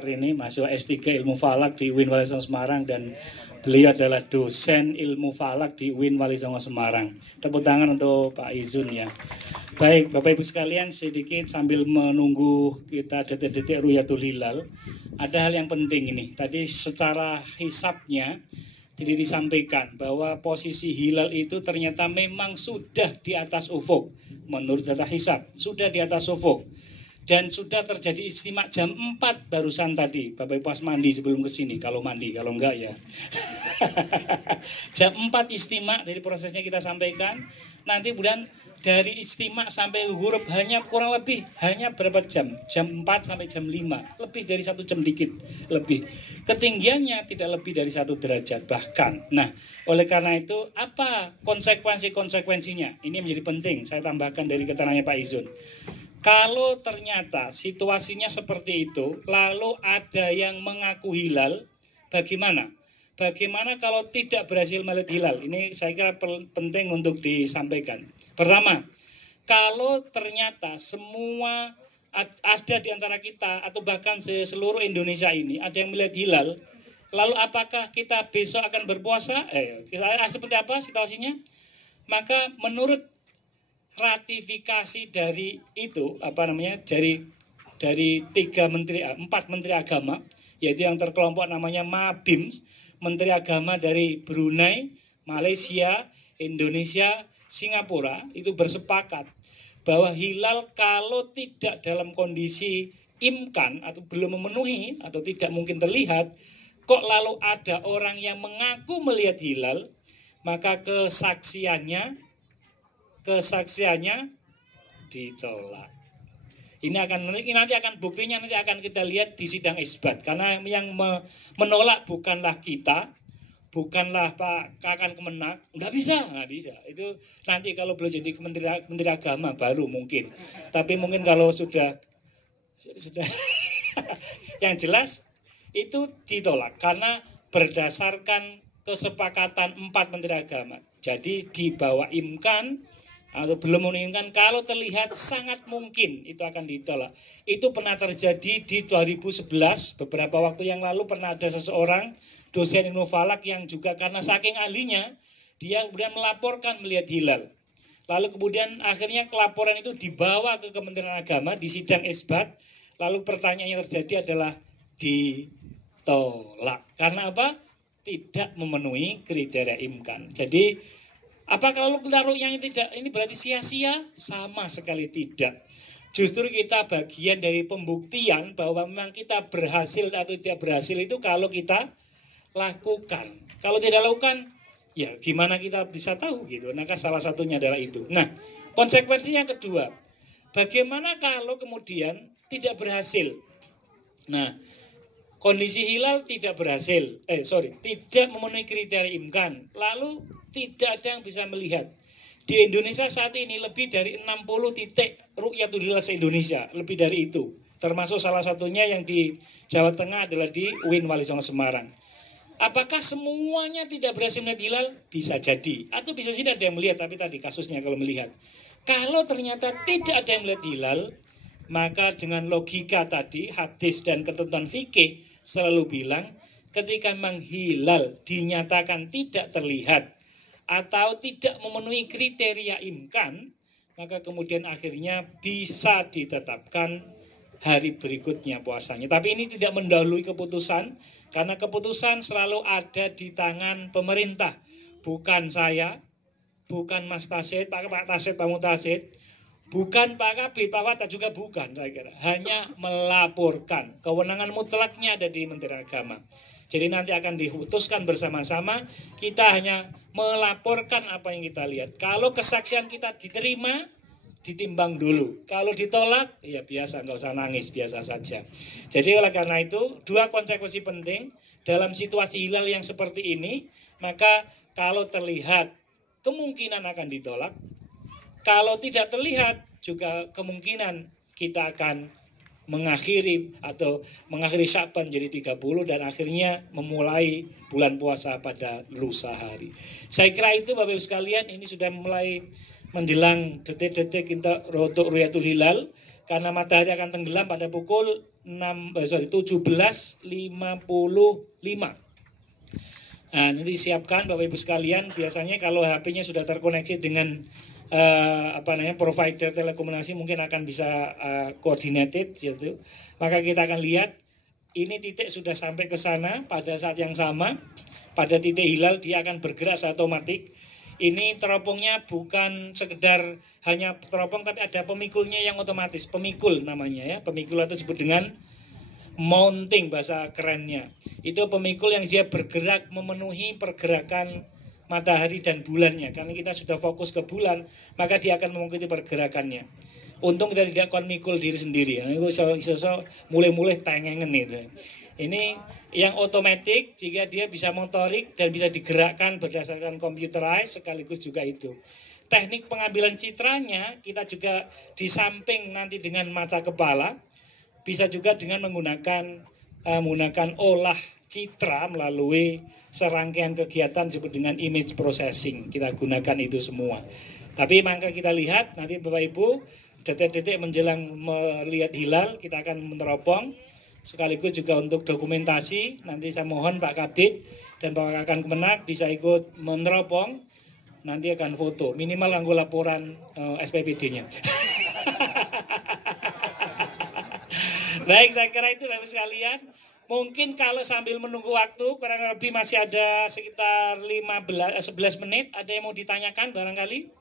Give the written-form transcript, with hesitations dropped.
Ini mahasiswa S3 Ilmu Falak di UIN Wali Songo Semarang dan beliau adalah dosen Ilmu Falak di UIN Wali Songo Semarang. Tepuk tangan untuk Pak Izun ya. Baik, Bapak Ibu sekalian, sedikit sambil menunggu kita detik-detik Ruyatul Hilal, ada hal yang penting ini. Tadi secara hisabnya jadi disampaikan bahwa posisi hilal itu ternyata memang sudah di atas ufuk. Menurut data hisab, sudah di atas ufuk. Dan sudah terjadi istimak jam 4 barusan tadi. Bapak Ibu pas mandi sebelum kesini. Kalau mandi, kalau enggak ya. Jam 4 istimak, jadi prosesnya kita sampaikan. Nanti kemudian dari istimak sampai huruf hanya kurang lebih hanya berapa jam? Jam 4 sampai jam 5. Lebih dari 1 jam dikit. Lebih. Ketinggiannya tidak lebih dari 1 derajat bahkan. Nah, oleh karena itu apa konsekuensinya? Ini menjadi penting. Saya tambahkan dari keterangannya Pak Izun. Kalau ternyata situasinya seperti itu, lalu ada yang mengaku hilal, bagaimana? Bagaimana kalau tidak berhasil melihat hilal? Ini saya kira penting untuk disampaikan. Pertama, kalau ternyata semua ada di antara kita, atau bahkan seluruh Indonesia ini, ada yang melihat hilal, lalu apakah kita besok akan berpuasa? Seperti apa situasinya? Maka menurut ratifikasi dari itu dari 4 menteri agama, yaitu yang terkelompok namanya MABIMS, menteri agama dari Brunei, Malaysia, Indonesia, Singapura, itu bersepakat bahwa hilal kalau tidak dalam kondisi imkan atau belum memenuhi atau tidak mungkin terlihat, kok lalu ada orang yang mengaku melihat hilal, maka kesaksiannya ditolak. Ini nanti akan buktinya nanti akan kita lihat di sidang isbat, karena yang menolak bukanlah kita, bukanlah Pak Kakan Kemenak, nggak bisa. Itu nanti kalau belum jadi menteri agama baru mungkin. Tapi mungkin kalau sudah yang jelas itu ditolak karena berdasarkan kesepakatan 4 menteri agama. Jadi di bawah imkan atau belum menginginkan, kalau terlihat sangat mungkin itu akan ditolak. Itu pernah terjadi di 2011, beberapa waktu yang lalu pernah ada seseorang dosen ilmu falak yang juga karena saking ahlinya dia kemudian melaporkan melihat hilal. Lalu kemudian akhirnya laporan itu dibawa ke Kementerian Agama di sidang isbat. Lalu pertanyaan yang terjadi adalah ditolak. Karena apa? Tidak memenuhi kriteria imkan. Jadi apa kalau taruh yang tidak, ini berarti sia-sia? Sama sekali tidak. Justru kita bagian dari pembuktian bahwa memang kita berhasil atau tidak berhasil itu kalau kita lakukan. Kalau tidak lakukan, ya gimana kita bisa tahu gitu. Nah, salah satunya adalah itu. Nah, konsekuensi yang kedua, bagaimana kalau kemudian tidak berhasil? Nah, kondisi hilal tidak tidak memenuhi kriteria imkan. Lalu tidak ada yang bisa melihat. Di Indonesia saat ini lebih dari 60 titik Ru'yatul Hilal se-Indonesia. Lebih dari itu. Termasuk salah satunya yang di Jawa Tengah adalah di UIN Wali Songo Semarang. Apakah semuanya tidak berhasil melihat hilal? Bisa jadi. Atau bisa jadi ada yang melihat, tapi tadi kasusnya kalau melihat. Kalau ternyata tidak ada yang melihat hilal, maka dengan logika tadi, hadis dan ketentuan fikih selalu bilang, ketika memang hilal dinyatakan tidak terlihat atau tidak memenuhi kriteria imkan, maka kemudian akhirnya bisa ditetapkan hari berikutnya puasanya. Tapi ini tidak mendahului keputusan, karena keputusan selalu ada di tangan pemerintah. Bukan saya, bukan Mas Tasid, Pak Tasid, Pak Mutasid, bukan Pak Kabit, Pak Wata juga bukan, saya kira. Hanya melaporkan. Kewenangan mutlaknya ada di Menteri Agama. Jadi nanti akan diputuskan bersama-sama. Kita hanya melaporkan apa yang kita lihat. Kalau kesaksian kita diterima, ditimbang dulu. Kalau ditolak, ya biasa, nggak usah nangis, biasa saja. Jadi oleh karena itu, 2 konsekuensi penting dalam situasi hilal yang seperti ini. Maka kalau terlihat, kemungkinan akan ditolak. Kalau tidak terlihat, juga kemungkinan kita akan mengakhiri Sya'ban jadi 30 dan akhirnya memulai bulan puasa pada lusa hari. Saya kira itu Bapak Ibu sekalian, ini sudah mulai menjelang detik-detik kita untuk Ru'yatul Hilal, karena matahari akan tenggelam pada pukul 17.55. Nah, nanti siapkan Bapak Ibu sekalian. Biasanya kalau HP-nya sudah terkoneksi dengan provider telekomunikasi, mungkin akan bisa coordinated gitu. Maka kita akan lihat ini titik sudah sampai ke sana pada saat yang sama. Pada titik hilal dia akan bergerak secara otomatis. Ini teropongnya bukan sekedar hanya teropong, tapi ada pemikulnya yang otomatis. Pemikul namanya ya. Pemikul atau disebut dengan mounting bahasa kerennya. Itu pemikul yang dia bergerak memenuhi pergerakan matahari dan bulannya. Karena kita sudah fokus ke bulan, maka dia akan mengikuti pergerakannya. Untung kita tidak mikul diri sendiri. Itu mulai-mulai tengengen itu. Ini yang otomatis, jika dia bisa motorik dan bisa digerakkan berdasarkan computerized, sekaligus juga itu. Teknik pengambilan citranya kita juga di samping nanti dengan mata kepala, bisa juga dengan menggunakan olah citra melalui serangkaian kegiatan disebut dengan image processing. Kita gunakan itu semua. Tapi maka kita lihat nanti Bapak Ibu detik-detik menjelang melihat hilal kita akan meneropong. Sekaligus juga untuk dokumentasi, nanti saya mohon Pak Kabid dan Pak Kakan Kemenak bisa ikut meneropong, nanti akan foto, minimal anggo laporan SPPD-nya. Baik, saya kira itu Bapak sekalian. Mungkin kalau sambil menunggu waktu, kurang lebih masih ada sekitar 11 menit, ada yang mau ditanyakan barangkali?